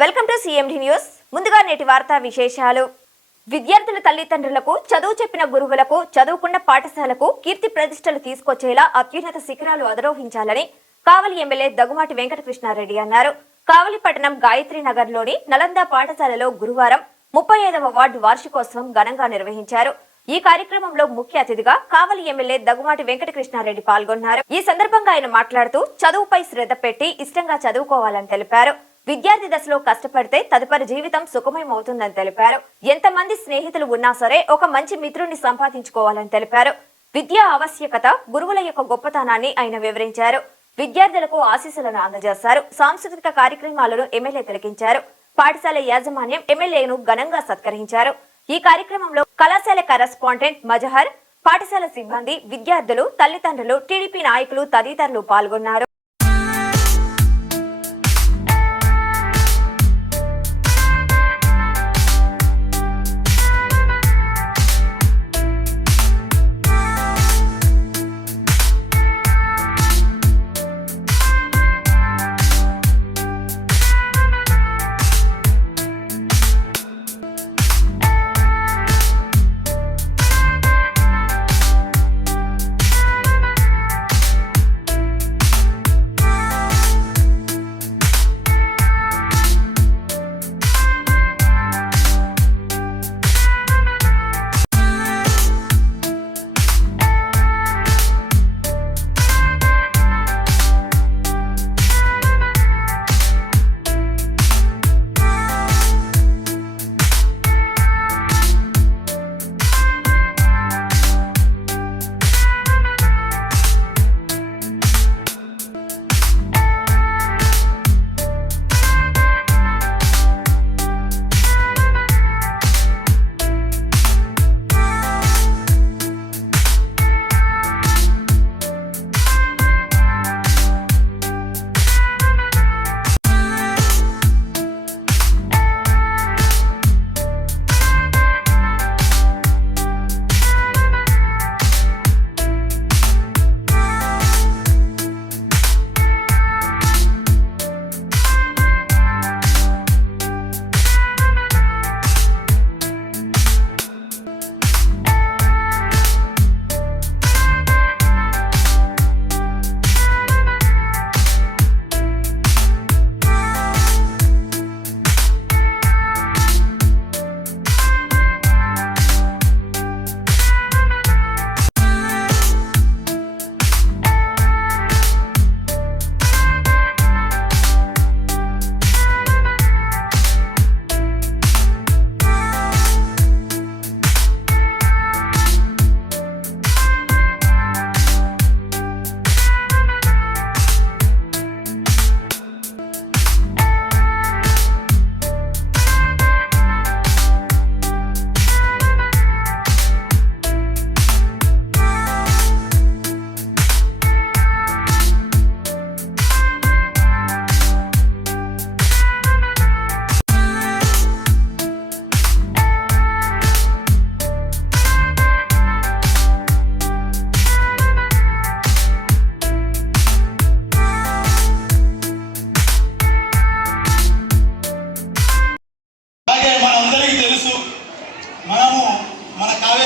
Welcome to CMD news. ముందుగా నేటి వార్తా విశేషాలు. విద్యార్థుల తల్లిదండ్రులకు చదువు చెప్పిన గురువులకు చదువుకున్న పాఠశాలకు కీర్తి ప్రతిష్టలు తీసుకొచ్చేలా అత్యున్నత శిఖరాలు అధిరోహించాలని కావలి ఎమ్మెల్యే దగ్గుమాటి వెంకటకృష్ణారెడ్డి అన్నారు. కావలి పట్టణం గాయత్రి నగర్ లోని నలంద పాఠశాలలో గురువారం 35వ వార్డు వార్షికోత్సవం ఘనంగా నిర్వహించారు. ఈ కార్యక్రమంలో ముఖ్య అతిథిగా కావలి ఎమ్మెల్యే దగ్గుమాటి వెంకటకృష్ణారెడ్డి పాల్గొన్నారు. ఈ సందర్భంగా ఆయన మాట్లాడుతూ చదువుపై శ్రద్ధ పెట్టి ఇష్టంగా చదువుకోవాలని తెలిపారు. విద్యార్థి దశలో కష్టపడితే తదుపరి జీవితం సుఖమయమవుతుందని తెలిపారు. ఎంతమంది స్నేహితులు ఉన్నా సరే ఒక మంచి మిత్రుడిని సంపాదించుకోవాలని తెలిపారు. విద్యా ఆవశ్యకత, గురువుల యొక్క గొప్పతనాన్ని ఆయన వివరించారు. విద్యార్థులకు ఆశీస్సులను అందజేశారు. సాంస్కృతిక కార్యక్రమాలను ఎమ్మెల్యే తిలకించారు. పాఠశాల యాజమాన్యం ఎమ్మెల్యేను ఘనంగా సత్కరించారు. ఈ కార్యక్రమంలో కళాశాల కరెస్పాండెంట్ మజహర్, పాఠశాల సిబ్బంది, విద్యార్థులు, తల్లిదండ్రులు, టీడీపీ నాయకులు తదితరులు పాల్గొన్నారు.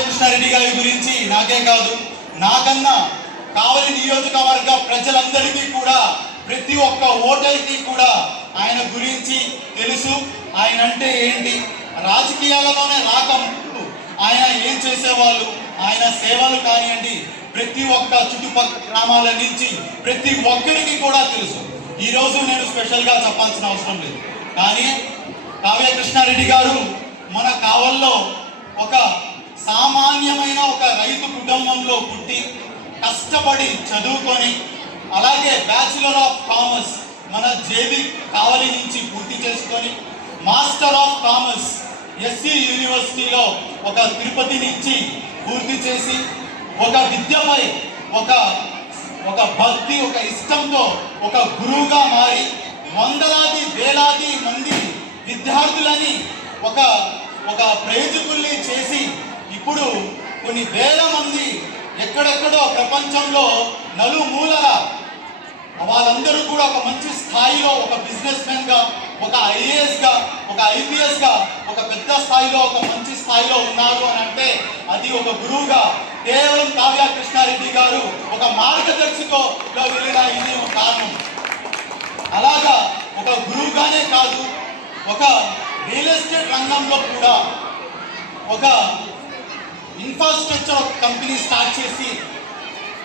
కృష్ణారెడ్డి గారి గురించి నాకే కాదు, నాకన్నా కావలి నియోజకవర్గ ప్రజలందరికీ కూడా, ప్రతి ఒక్క ఓటర్కి కూడా ఆయన గురించి తెలుసు. ఆయన అంటే ఏంటి, రాజకీయాలలోనే రాకముందు ఆయన ఏం చేసేవాళ్ళు, ఆయన సేవలు కానివ్వండి, ప్రతి ఒక్క చుట్టుపక్కల గ్రామాల నుంచి ప్రతి ఒక్కరికి కూడా తెలుసు. ఈరోజు నేను స్పెషల్గా చెప్పాల్సిన అవసరం లేదు. కానీ కావ్య కృష్ణారెడ్డి గారు మన కావల్లో ఒక సామాన్యమైన ఒక రైతు కుటుంబంలో పుట్టి కష్టపడి చదువుకొని, అలాగే బ్యాచులర్ ఆఫ్ కామర్స్ మన జేబీ కావలి నుంచి పూర్తి చేసుకొని, మాస్టర్ ఆఫ్ కామర్స్ ఎస్సీ యూనివర్సిటీలో ఒక తిరుపతి నుంచి పూర్తి చేసి, ఒక విద్యపై ఒక భక్తి, ఒక ఇష్టంతో ఒక గురువుగా మారి వందలాది వేలాది మంది విద్యార్థులని ఒక ప్రయోజకుల్ని చేసి, ఇప్పుడు కొన్ని వేల మంది ఎక్కడెక్కడో ప్రపంచంలో నలుమూలల వాళ్ళందరూ కూడా ఒక మంచి స్థాయిలో ఒక బిజినెస్ మ్యాన్గా, ఒక ఐఏఎస్గా, ఒక ఐపీఎస్గా, ఒక పెద్ద స్థాయిలో, ఒక మంచి స్థాయిలో ఉన్నారు అని అంటే అది ఒక గురువుగా కేవలం కావ్య కృష్ణారెడ్డి గారు ఒక మార్గదర్శిలో వెళ్ళిన ఇది ఒక కారణం. అలాగా ఒక గురువుగానే కాదు, ఒక రియల్ ఎస్టేట్ రంగంలో కూడా ఒక ఇన్ఫ్రాస్ట్రక్చర్ కంపెనీ స్టార్ట్ చేసి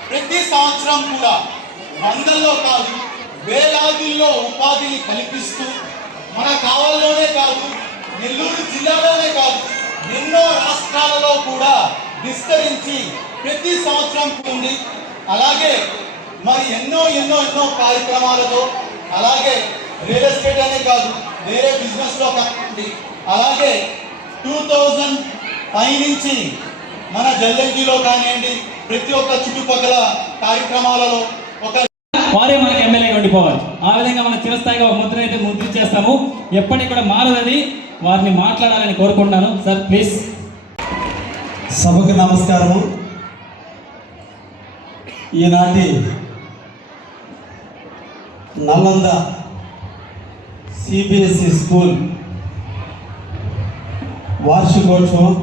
ప్రతి సంవత్సరం కూడా వందల్లో కాదు వేలాదిల్లో ఉపాధిని కల్పిస్తూ మన కావల్లోనే కాదు, నెల్లూరు జిల్లాలోనే కాదు, ఎన్నో రాష్ట్రాలలో కూడా విస్తరించి ప్రతి సంవత్సరం ఉంది. అలాగే మరి ఎన్నో ఎన్నో ఎన్నో కార్యక్రమాలతో, అలాగే రియల్ ఎస్టేట్ అనే కాదు వేరే బిజినెస్లో కానివ్వండి, అలాగే 2005 నుంచి మన జల్లంగిలో కానివ్వండి ప్రతి ఒక్క చుట్టుపక్కల కార్యక్రమాలలో ఒక వారే మనకు ఎమ్మెల్యేగా ఉండిపోవాలి. ఆ విధంగా మన చిరస్థాయిగా ఒక ముద్ర అయితే ముద్రించేస్తాము. ఎప్పటికి కూడా మారదది. వారిని మాట్లాడాలని కోరుకుంటున్నాను. Sir please. సభకు నమస్కారము. ఈనాటి నలంద సిబిఎస్ఈ స్కూల్ వార్షికోత్సవం,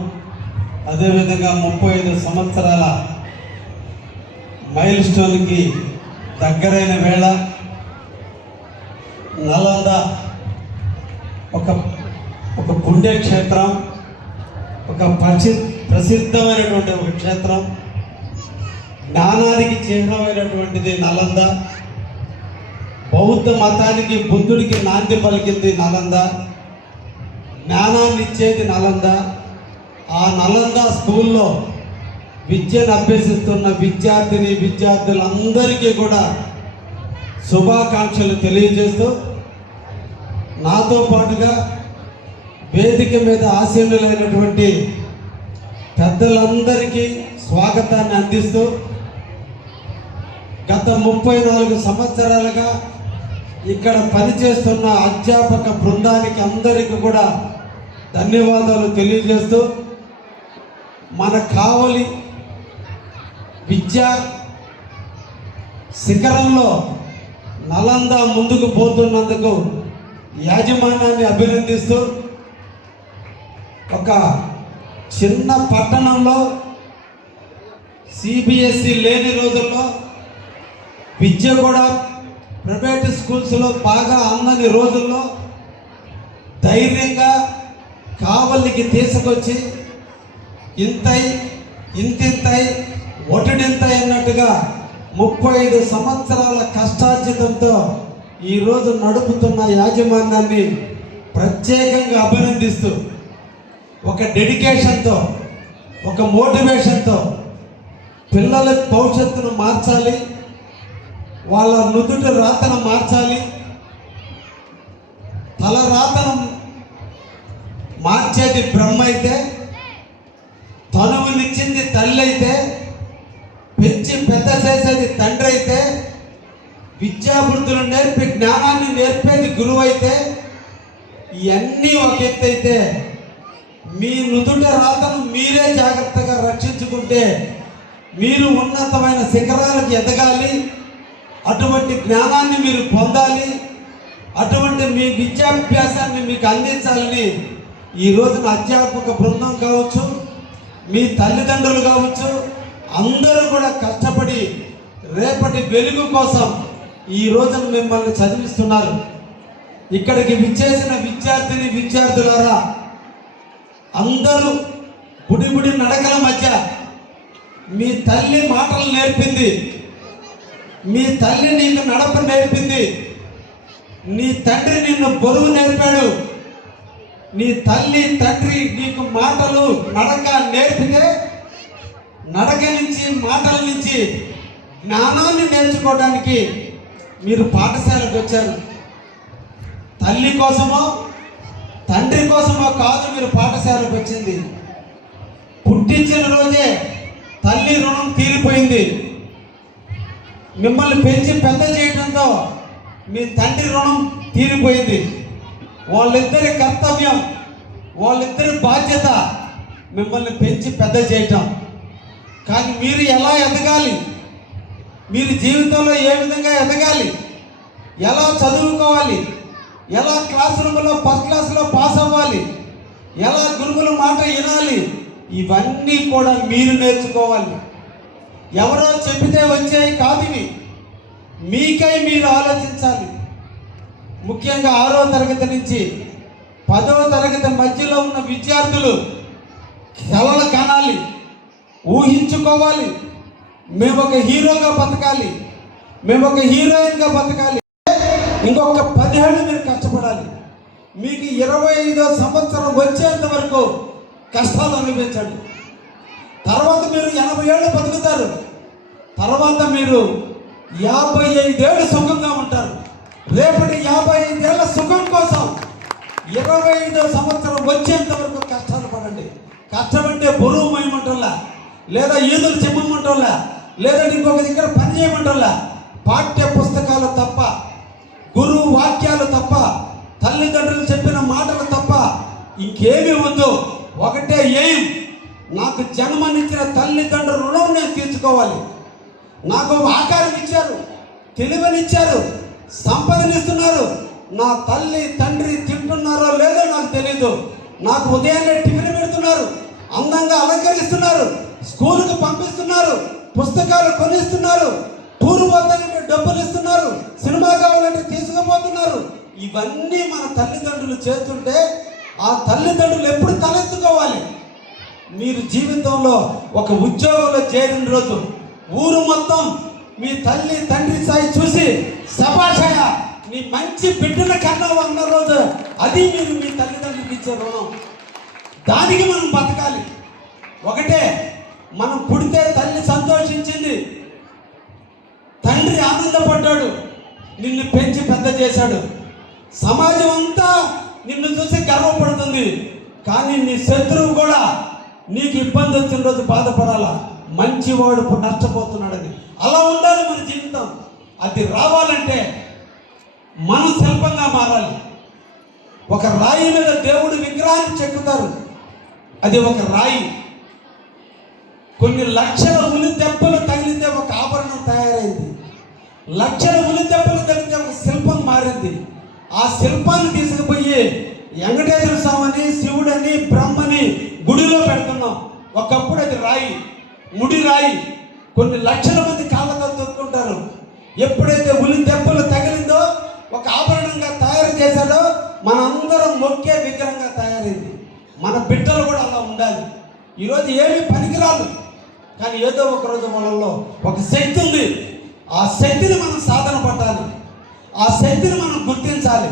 అదేవిధంగా 35 సంవత్సరాల మైల్ స్టోన్కి దగ్గరైన వేళ నలంద ఒక పుణ్యక్షేత్రం, ఒక ప్రసిద్ధమైనటువంటి ఒక క్షేత్రం, జ్ఞానానికి చిహ్నమైనటువంటిది నలంద. బౌద్ధ మతానికి, బుద్ధుడికి నాంది పలికింది నలంద. జ్ఞానాన్ని ఇచ్చేది నలంద. ఆ నలంద స్కూల్లో విద్యను అభ్యసిస్తున్న విద్యార్థులందరికీ కూడా శుభాకాంక్షలు తెలియజేస్తూ, నాతో పాటుగా వేదిక మీద ఆసీనులైనటువంటి పెద్దలందరికీ స్వాగతాన్ని అందిస్తూ, గత 34 సంవత్సరాలుగా ఇక్కడ పనిచేస్తున్న అధ్యాపక బృందానికి అందరికీ కూడా ధన్యవాదాలు తెలియజేస్తూ, మన కావలి విద్యా శిఖరంలో నలంద ముందుకు పోతున్నందుకు యాజమాన్యాన్ని అభినందిస్తూ, ఒక చిన్న పట్టణంలో సిబిఎస్ఈ లేని రోజుల్లో విద్య కూడా ప్రైవేట్ స్కూల్స్లో బాగా అందని రోజుల్లో ధైర్యంగా కావలికి తీసుకొచ్చి ఇంతింతై ఒటిడింతై అన్నట్టుగా 35 సంవత్సరాల కష్టార్జితంతో ఈరోజు నడుపుతున్న యాజమాన్యాన్ని ప్రత్యేకంగా అభినందిస్తూ, ఒక డెడికేషన్తో, ఒక మోటివేషన్తో పిల్లల భవిష్యత్తును మార్చాలి, వాళ్ళ నుదుటి రాతను మార్చాలి. తల రాతను మార్చేది బ్రహ్మ అయితే, తనువునిచ్చింది తల్లి అయితే, పెంచి పెద్ద చేసేది తండ్రి అయితే, విద్యాబుద్ధులు నేర్పి జ్ఞానాన్ని నేర్పేది గురువు అయితే, ఇవన్నీ ఒక ఎత్తు అయితే, మీ నుదుట రాతను మీరే జాగ్రత్తగా రక్షించుకుంటే మీరు ఉన్నతమైన శిఖరాలకు ఎదగాలి. అటువంటి జ్ఞానాన్ని మీరు పొందాలి. అటువంటి మీ విద్యాభ్యాసాన్ని మీకు అందించాలని ఈ రోజున అధ్యాపక బృందం కావచ్చు, మీ తల్లిదండ్రులు కావచ్చు, అందరూ కూడా కష్టపడి రేపటి వెలుగు కోసం ఈ రోజున మిమ్మల్ని చదివిస్తున్నారు. ఇక్కడికి విచ్చేసిన విద్యార్థులారా, అందరూ బుడి నడకల మధ్య మీ తల్లి మాటలు నేర్పింది, మీ తల్లి నీకు నడప నేర్పింది, నీ తండ్రి నిన్ను బరువు నేర్పాడు, నీ తల్లి తండ్రి నీకు మాటలు నడక నేర్పితే, నడక నుంచి మాటల నుంచి జ్ఞానాన్ని నేర్చుకోవడానికి మీరు పాఠశాలకు వచ్చారు. తల్లి కోసమో తండ్రి కోసమో కాదు మీరు పాఠశాలకు వచ్చింది. పుట్టించిన రోజే తల్లి రుణం తీరిపోయింది. మిమ్మల్ని పెంచి పెద్ద చేయడంతో మీ తండ్రి రుణం తీరిపోయింది. వాళ్ళిద్దరి కర్తవ్యం, వాళ్ళిద్దరి బాధ్యత మిమ్మల్ని పెంచి పెద్ద చేయటం. కానీ మీరు ఎలా ఎదగాలి, మీరు జీవితంలో ఏ విధంగా ఎదగాలి, ఎలా చదువుకోవాలి, ఎలా క్లాస్ రూమ్లో ఫస్ట్ క్లాస్లో పాస్ అవ్వాలి, ఎలా గురువుల మాట వినాలి, ఇవన్నీ కూడా మీరు నేర్చుకోవాలి. ఎవరో చెప్పితే వచ్చాయి కాదు ఇవి, మీకై మీరు ఆలోచించాలి. ముఖ్యంగా 6వ తరగతి నుంచి 10వ తరగతి మధ్యలో ఉన్న విద్యార్థులు కలలు కనాలి, ఊహించుకోవాలి. మేము ఒక హీరోగా బతకాలి, మేము ఒక హీరోయిన్గా బతకాలి. ఇంకొక 10 ఏళ్ళు మీరు కష్టపడాలి. మీకు 25వ సంవత్సరం వచ్చేంత వరకు కష్టాలు అనుభవించండి. తర్వాత మీరు 80 ఏళ్ళు బతుకుతారు. తర్వాత మీరు 55 ఏళ్ళు సుఖంగా ఉంటారు. రేపటి 55 ఏళ్ళ సుఖం కోసం 25వ సంవత్సరం వచ్చేంత వరకు కష్టాలు పడండి. కష్టపడితే బరువు మయమంటోళ్ళ, లేదా ఈదులు చెప్పమంటోళ్ళ, లేదంటే ఇంకొక దగ్గర పని చేయమంటోళ్ళ. పాఠ్య పుస్తకాలు తప్ప, గురువు వాక్యాలు తప్ప, తల్లిదండ్రులు చెప్పిన మాటలు తప్ప ఇంకేమీ వద్దు. ఒకటే ఏం, నాకు జన్మనిచ్చిన తల్లిదండ్రుల రుణం నేను తీర్చుకోవాలి. నాకు ఆకారం ఇచ్చారు, తెలివనిచ్చారు, సంపదనిస్తున్నారు. నా తల్లి తండ్రి తింటున్నారో లేదో నాకు తెలీదు. నాకు ఉదయాన్నే టిఫిన్ పెడుతున్నారు, అందంగా అలంకరిస్తున్నారు, స్కూలుకు పంపిస్తున్నారు, పుస్తకాలు కొనిస్తున్నారు, టూర్ పోతానంటే డబ్బులు ఇస్తున్నారు, సినిమా కావాలంటే తీసుకుపోతున్నారు. ఇవన్నీ మన తల్లిదండ్రులు చేస్తుంటే ఆ తల్లిదండ్రులు ఎప్పుడు తలెత్తుకోవాలి. మీరు జీవితంలో ఒక ఉద్యోగంలో చేరిన రోజు ఊరు మొత్తం మీ తల్లి తండ్రి స్థాయి చూసి శభాషయ నీ మంచి బిడ్డల కన్నావు అన్న రోజు, అది మీరు మీ తల్లిదండ్రులకు ఇచ్చే రుణం. దానికి మనం బతకాలి. ఒకటే, మనం పుడితే తల్లి సంతోషించింది, తండ్రి ఆనందపడ్డాడు, నిన్ను పెంచి పెద్ద చేశాడు. సమాజం అంతా నిన్ను చూసి గర్వపడుతుంది. కానీ నీ శత్రువు కూడా నీకు ఇబ్బంది వచ్చిన రోజు బాధపడాలా, మంచివాడు నష్టపోతున్నాడని. అలా ఉండాలి మన జీవితం. అది రావాలంటే మనం శిల్పంగా మారాలి. ఒక రాయి మీద దేవుడి విగ్రహాన్ని చెక్కుతారు, అది ఒక రాయి. కొన్ని లక్షల ఉలి దెబ్బలు తగిలితే ఒక ఆభరణం తయారైంది, లక్షల ఉలి దెబ్బలు తగిలితే ఒక శిల్పం మారింది. ఆ శిల్పాన్ని తీసుకుపోయి వెంకటేశ్వర స్వామిని, శివుడని, బ్రహ్మని గుడిలో పెడుతున్నాం. ఒకప్పుడు అది రాయి, ముడి రాయి. కొన్ని లక్షల మంది కాళ్ళతో తొక్కుంటారు. ఎప్పుడైతే ఉలి దెబ్బలు తగిలిందో ఒక ఆభరణంగా తయారు చేశాడో మనందరం మొక్కే విగ్రహంగా తయారైంది. మన బిడ్డలు కూడా అలా ఉండాలి. ఈరోజు ఏమీ పనికిరాదు, కానీ ఏదో ఒక రోజు మనలో ఒక శక్తి ఉంది. ఆ శక్తిని మనం సాధన పట్టాలి, ఆ శక్తిని మనం గుర్తించాలి.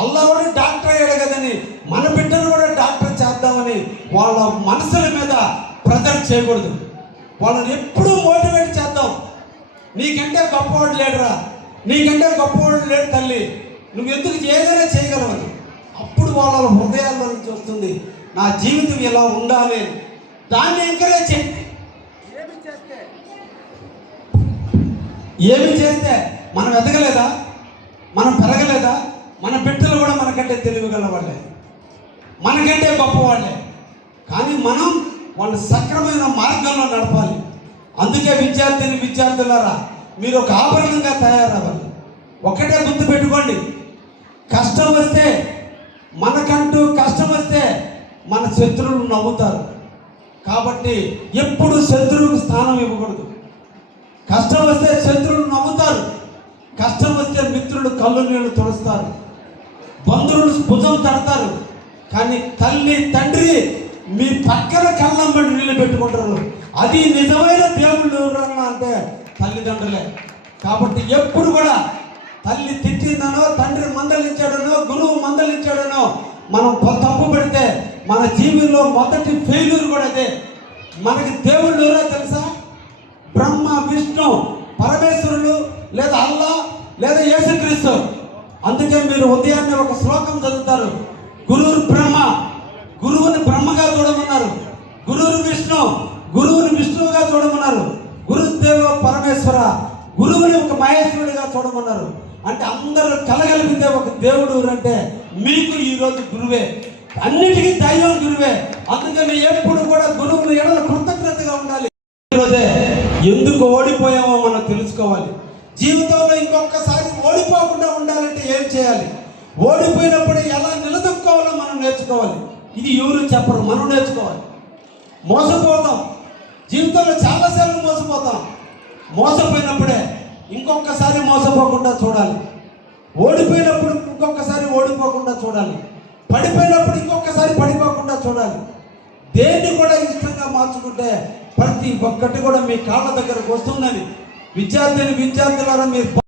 అల్లావాడు డాక్టర్ అయ్యాడు కదని మన బిడ్డను కూడా డాక్టర్ చేద్దామని వాళ్ళ మనసుల మీద ప్రెజర్ చేయకూడదు. వాళ్ళని ఎప్పుడూ మోటివేట్ చేద్దాం. నీకంటే గొప్పవాడు లేడురా, నీకంటే గొప్పవాడు లేడు తల్లి, నువ్వు ఎందుకు ఏదైనా చేయగలవని. అప్పుడు వాళ్ళ హృదయాల్లో నుంచి వస్తుంది, నా జీవితం ఇలా ఉండాలి. దాన్ని ఎంకరేజ్ చేయండి. ఏమి చేస్తే మనం ఎదగలేదా, మనం పెరగలేదా? మన బిడ్డలు కూడా మనకంటే తెలివిగల వాళ్ళే, మనకంటే గొప్పవాళ్ళే. కానీ మనం వాళ్ళు సక్రమైన మార్గంలో నడపాలి. అందుకే విద్యార్థులారా, మీరు ఒక ఆభరణంగా తయారవ్వాలి. ఒకటే గుర్తు పెట్టుకోండి, కష్టం వస్తే, మనకంటూ కష్టం వస్తే మన శత్రువులు నవ్వుతారు. కాబట్టి ఎప్పుడు శత్రువుకు స్థానం ఇవ్వకూడదు. కష్టం వస్తే శత్రువులు నవ్వుతారు, కష్టం వస్తే మిత్రులు కళ్ళు నీళ్లు తుడుస్తారు, బంధువులు భుజం తడతారు. కానీ తల్లి తండ్రి మీ పక్కన కళ్ళంబడి నీళ్ళు పెట్టుకుంటారు. అది నిజమైన దేవుళ్ళు ఎవరన్నా అంటే తల్లిదండ్రులే. కాబట్టి ఎప్పుడు కూడా తల్లి తిట్టిందనో, తండ్రి మందలించాడనో, గురువు మందలించాడనో మనం తప్పు పెడితే మన జీవితంలో మొదటి ఫెయిల్యూర్ కూడా అదే. మనకి దేవుళ్ళు ఎవరో తెలుసా? బ్రహ్మ, విష్ణు, పరమేశ్వరులు, లేదా అల్లా, లేదా యేసుక్రీస్తు. అందుకే మీరు ఉదయాన్నే ఒక శ్లోకం చదువుతారు, గురువు బ్రహ్మ, గురువుని బ్రహ్మగా చూడమన్నారు, గురువుని విష్ణు, గురువుని విష్ణువుగా చూడమన్నారు, గురుదేవ పరమేశ్వర, గురువుని ఒక మహేశ్వరుడిగా చూడమన్నారు. అంటే అందరూ కలగలిపితే ఒక దేవుడు అంటే మీకు ఈరోజు గురువే, అన్నిటికీ దైవం గురువే. అందుకని ఎప్పుడు కూడా గురువుని ఎడల కృతజ్ఞతగా ఉండాలి. ఈరోజే ఎందుకు ఓడిపోయామో మనం తెలుసుకోవాలి. జీవితంలో ఇంకొకసారి ఓడిపోకుండా ఉండాలంటే ఏం చేయాలి? ఓడిపోయినప్పుడు ఎలా నిలదొక్కోవాలో మనం నేర్చుకోవాలి. ఇది ఎవరు చెప్పరు, మనం నేర్చుకోవాలి. మోసపోతాం, జీవితంలో చాలాసార్లు మోసపోతాం. మోసపోయినప్పుడే ఇంకొకసారి మోసపోకుండా చూడాలి. ఓడిపోయినప్పుడు ఇంకొకసారి ఓడిపోకుండా చూడాలి. పడిపోయినప్పుడు ఇంకొకసారి పడిపోకుండా చూడాలి. దేన్ని కూడా ఇష్టంగా మార్చుకుంటే ప్రతి ఒక్కటి కూడా మీ కాళ్ళ దగ్గరకు వస్తుందని విద్యార్థులారా మీరు